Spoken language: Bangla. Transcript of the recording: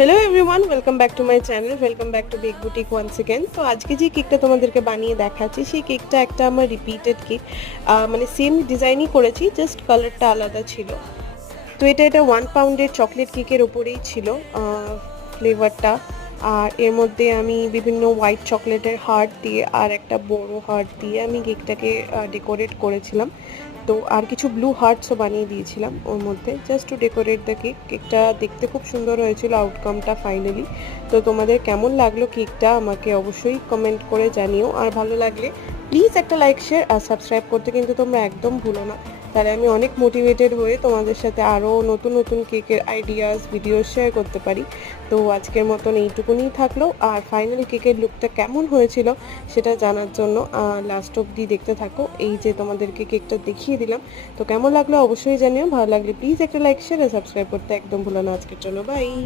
Hello everyone, welcome back to my channel, welcome back to Bake Boutique once again. তো আজকে যে কেকটা তোমাদেরকে বানিয়ে দেখাচ্ছি সেই কেকটা একটা আমার রিপিটেড কেক, মানে সেম ডিজাইনই করেছি, জাস্ট কালারটা আলাদা ছিল। তো এটা 1 পাউন্ডের চকলেট কেকের ওপরেই ছিল ফ্লেভারটা। আর এর মধ্যে আমি বিভিন্ন হোয়াইট চকলেটের হার্ট দিয়ে আর একটা বড় হার্ট দিয়ে আমি কেকটাকে ডেকোরেট করেছিলাম। তো আর কিছু ব্লু হার্টসও বানিয়ে দিয়েছিলাম ওর মধ্যে, just two decorate the cake. কেকটা দেখতে খুব সুন্দর হয়েছিল আউটকামটা ফাইনালি। তো তোমাদের কেমন লাগলো কেকটা আমাকে অবশ্যই কমেন্ট করে জানিও, আর ভালো লাগলে প্লিজ একটা লাইক, শেয়ার আর সাবস্ক্রাইব করতে কিন্তু তোমরা একদম ভুলো না। তাহলে আমি অনেক মোটিভেটেড হয়ে তোমাদের সাথে আরও নতুন নতুন কেকের আইডিয়াস ভিডিও শেয়ার করতে পারি। তো আজকের মতন এইটুকুনিই থাকলো, আর ফাইনাল কেকের লুকটা কেমন হয়েছিল সেটা জানার জন্য লাস্ট অবধি দেখতে থাকো। এই যে তোমাদেরকে কেকটা দেখিয়ে দিলাম, তো কেমন লাগলো অবশ্যই জানিও। ভালো লাগলে প্লিজ একটা লাইক, শেয়ার আর সাবস্ক্রাইব করতে একদম ভুলো না। আজকের জন্য বাই।